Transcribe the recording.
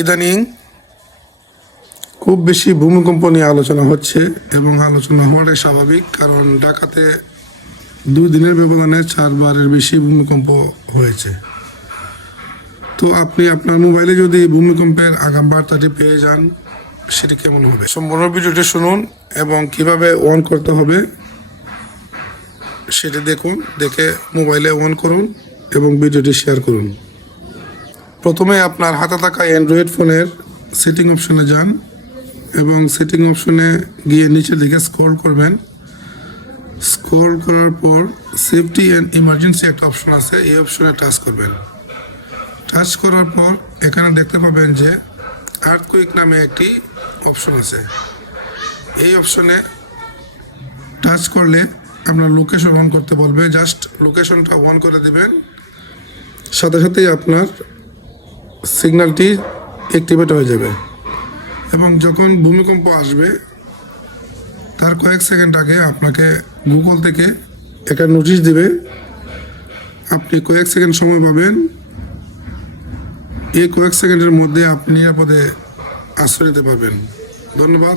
ইদানিং খুব বেশি ভূমিকম্প নিয়ে আলোচনা হচ্ছে এবং আলোচনা হওয়াটাই স্বাভাবিক, কারণ ঢাকাতে 2 দিনের ব্যবধানে 4বারের বেশি ভূমিকম্প হয়েছে। তো আপনি আপনার মোবাইলে যদি ভূমিকম্পের আগাম বার্তাটি পেয়ে যান, সেটি কেমন হবে? সম্পূর্ণ ভিডিওটি শুনুন এবং কিভাবে অন করতে হবে সেটি দেখুন। দেখে মোবাইলে অন করুন এবং ভিডিওটি শেয়ার করুন। প্রথমে আপনার হাতে থাকা অ্যান্ড্রয়েড ফোনের সেটিং অপশনে যান এবং সেটিং অপশনে গিয়ে নিচের দিকে স্ক্রল করবেন। স্ক্রল করার পর সেফটি অ্যান্ড ইমার্জেন্সি একটা অপশন আছে, এই অপশনে টাচ করবেন। টাচ করার পর এখানে দেখতে পাবেন যে আর্থকুইক নামে একটি অপশন আছে। এই অপশনে টাচ করলে আপনার লোকেশন অন করতে বলবে। জাস্ট লোকেশনটা অন করে দেবেন, সাথে সাথেই আপনার সিগন্যালটি অ্যাক্টিভেট হয়ে যাবে এবং যখন ভূমিকম্প আসবে তার কয়েক সেকেন্ড আগে আপনাকে গুগল থেকে একটা নোটিশ দিবে। আপনি কয়েক সেকেন্ড সময় পাবেন। এই কয়েক সেকেন্ডের মধ্যে আপনি নিরাপদে আশ্রয় নিতে পারবেন। ধন্যবাদ।